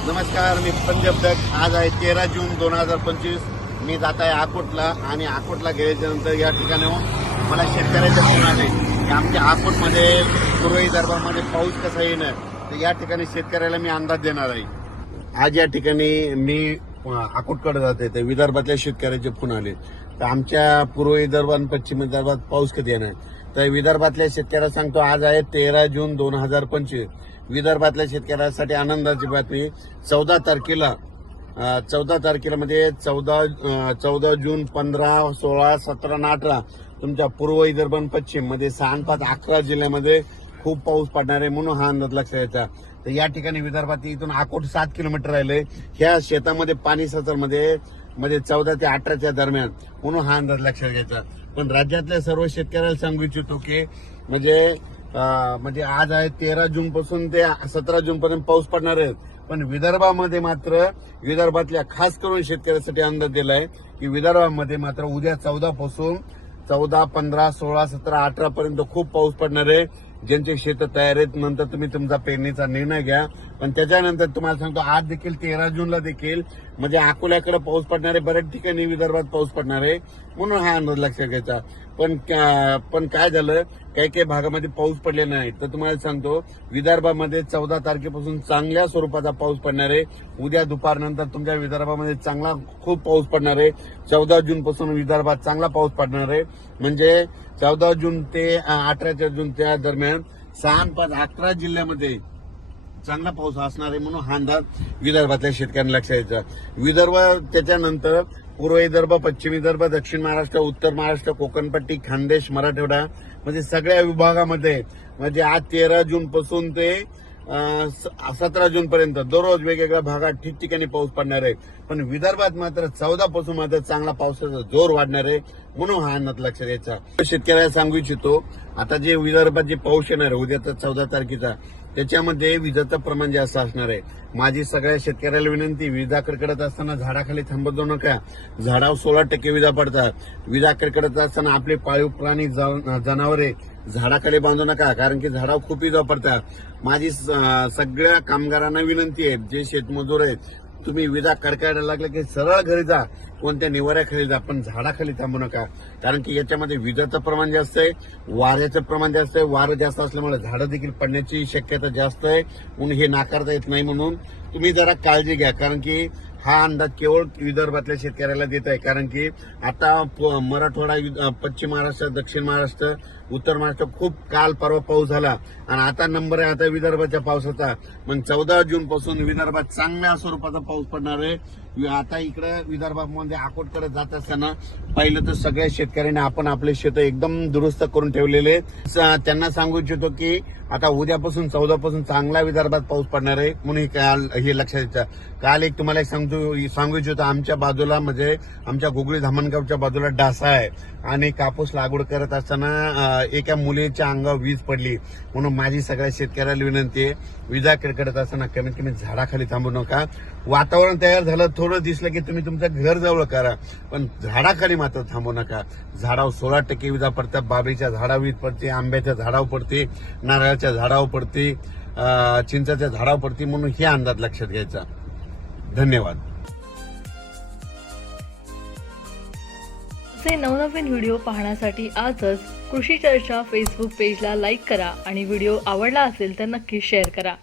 नमस्कार मी संजय दत्त. आज आहे तेरा जून दोन हजार पंचवीस. मी जात आहे आकोटला आणि आकोटला गेल्याच्यानंतर या ठिकाणाहून मला शेतकऱ्याच्या फोन आले की आमच्या आकोटमध्ये पूर्व विदर्भामध्ये पाऊस कसा येणार तर या ठिकाणी शेतकऱ्याला मी अंदाज देणार आहे. आज या ठिकाणी मी आकोटकडे जाते तर विदर्भातल्या शेतकऱ्याचे फोन आले. तर आमच्या पूर्व विदर्भ आणि पश्चिम विदर्भात पाऊस कधी येणार? तर विदर्भातल्या शेतकऱ्याला सांगतो आज आहे तेरा जून दोन हजार पंचवीस. विदर्भातल्या शेतकऱ्यासाठी आनंदाची बातमी चौदा तारखेला चौदा तारखेला म्हणजे चौदा चौदा जून पंधरा सोळा सतरा आणि अठरा तुमच्या पूर्व विदर्भ आणि पश्चिममध्ये सहा पाच अकरा जिल्ह्यामध्ये खूप पाऊस पडणार आहे म्हणून हा अंदाज लक्षात यायचा तर या ठिकाणी विदर्भात इथून अकोट सात किलोमीटर राहिले. ह्या शेतामध्ये पाणी सचलमध्ये म्हणजे चौदा ते अठराच्या दरम्यान. म्हणून हा अंदाज लक्षात घ्यायचा. पण राज्यातल्या सर्व शेतकऱ्याला सांगू इच्छितो की म्हणजे म्हणजे आज आहे तेरा जून पासून ते सतरा जून पर्यंत पाऊस पडणार आहे. पण विदर्भामध्ये मात्र विदर्भातल्या खास करून शेतकऱ्यासाठी अंदाज दिलाय की विदर्भामध्ये मात्र उद्या चौदा पासून चौदा पंधरा सोळा सतरा अठरा पर्यंत खूप पाऊस पडणार आहे. ज्यांचे शेत तयार आहेत नंतर तुम्ही तुमचा पेरणीचा निर्णय घ्या. पण त्याच्यानंतर तुम्हाला सांगतो आज देखील तेरा जूनला देखील म्हणजे अकोल्याकडे पाऊस पडणार आहे बऱ्याच ठिकाणी विदर्भात पाऊस पडणार आहे म्हणून हा अंदाज लक्षात घ्यायचा. पण पण काय झालं काही काही भागामध्ये पाऊस पडलेला नाही. तर तुम्हाला सांगतो विदर्भामध्ये चौदा तारखेपासून चांगल्या स्वरूपाचा पाऊस पडणार आहे उद्या दुपारनंतर तुमच्या विदर्भामध्ये चांगला खूप पाऊस पडणार आहे चौदा जून पासून विदर्भात चांगला पाऊस पडणार आहे म्हणजे चौदा जून ते अठरा जून त्या दरम्यान सहा पाच अकरा जिल्ह्यामध्ये चांगला पाऊस असणार आहे म्हणून हा अंदाज विदर्भातल्या शेतकऱ्यांना लक्षात यायचा विदर्भ त्याच्यानंतर पूर्व विदर्भ पश्चिम विदर्भ दक्षिण महाराष्ट्र उत्तर महाराष्ट्र कोकणपट्टी खानदेश मराठवाडा म्हणजे सगळ्या विभागामध्ये म्हणजे आज तेरा जून पासून ते सतरा जून पर्यंत दररोज वेगवेगळ्या भागात ठिकठिकाणी पाऊस पडणार आहे. पण विदर्भात मात्र चौदा पासून मात्र चांगला पावसाचा जोर वाढणार आहे म्हणून हा अंदाज लक्षात यायचा. शेतकऱ्याला सांगू इच्छितो आता जे विदर्भात जे पाऊस येणार आहे उद्याचा चौदा तारखेचा त्याच्यामध्ये विजाचं प्रमाण जास्त असणार आहे. माझी सगळ्या शेतकऱ्याला विनंती विजा कडकडत असताना झाडाखाली थांबत जाऊ नका. झाडावर सोळा टक्के विजा पडतात. विजा कडकडत असताना आपले पाळीव प्राणी जनावरे झाडाखाली बांधू नका कारण की झाडावर खूप विजा पडतात. माझी स- सगळ्या कामगारांना विनंती आहे जे शेतमजूर आहेत तुम्ही विजा कडकायला लागल्या की सरळ घरी जा. कोणत्या निवाऱ्याखाली जा पण झाडाखाली थांबू नका. कारण की याच्यामध्ये विजाचं प्रमाण जास्त आहे वाऱ्याचं प्रमाण जास्त आहे. वारं जास्त असल्यामुळे झाडं देखील पडण्याची शक्यता जास्त आहे. म्हणून हे नाकारता येत नाही म्हणून तुम्ही जरा काळजी घ्या. कारण की हा अंदाज केवळ विदर्भातल्या शेतकऱ्याला देत आहे. कारण की आता प- मराठवाडा पश्चिम महाराष्ट्र दक्षिण महाराष्ट्र उत्तर महाराष्ट्र खूप काल परवा पाऊस झाला. आणि आता नंबर आहे आता विदर्भाच्या पावसाचा. मग चौदा जून पासून विदर्भात चांगल्या स्वरूपाचा पाऊस पडणार आहे. आता इकडं विदर्भामध्ये अकोटकडे जात असताना पहिलं तर सगळ्या शेतकऱ्यांनी आपण आपले शेत एकदम दुरुस्त करून ठेवलेले स- त्यांना सांगू इच्छितो की आता उद्यापासून चौदापासून चांगला विदर्भात पाऊस पडणार आहे म्हणून हे काल हे लक्षात येतं काल एक तुम्हाला एक सांगतो सांगू इच्छितो आमच्या बाजूला म्हणजे आमच्या गुगळी धामणगावच्या बाजूला डासा आहे. आणि कापूस लागवड करत असताना एका मुलीच्या अंगावर वीज पडली. म्हणून माझी सगळ्या शेतकऱ्याला विनंती आहे विजा करत असताना कमीत कमी झाडाखाली थांबू नका. वातावरण तयार झालं थोडं दिसलं की तुम्ही तुमचं घर जवळ करा. पण झाडाखाली मात्र थांबू नका. झाडावर सोळा टक्के विजा पडतात. बाबरीच्या झाडावर वीज पडते आंब्याच्या झाडावर पडते नारळाच्या झाडावर पडते चिंचाच्या झाडावर पडते म्हणून हे अंदाज लक्षात घ्यायचा. धन्यवाद. असे नवनवीन व्हिडिओ पाहण्यासाठी आजच कृषी चर्चा फेसबुक पेजला लाईक करा आणि व्हिडिओ आवडला असेल तर नक्की शेअर करा.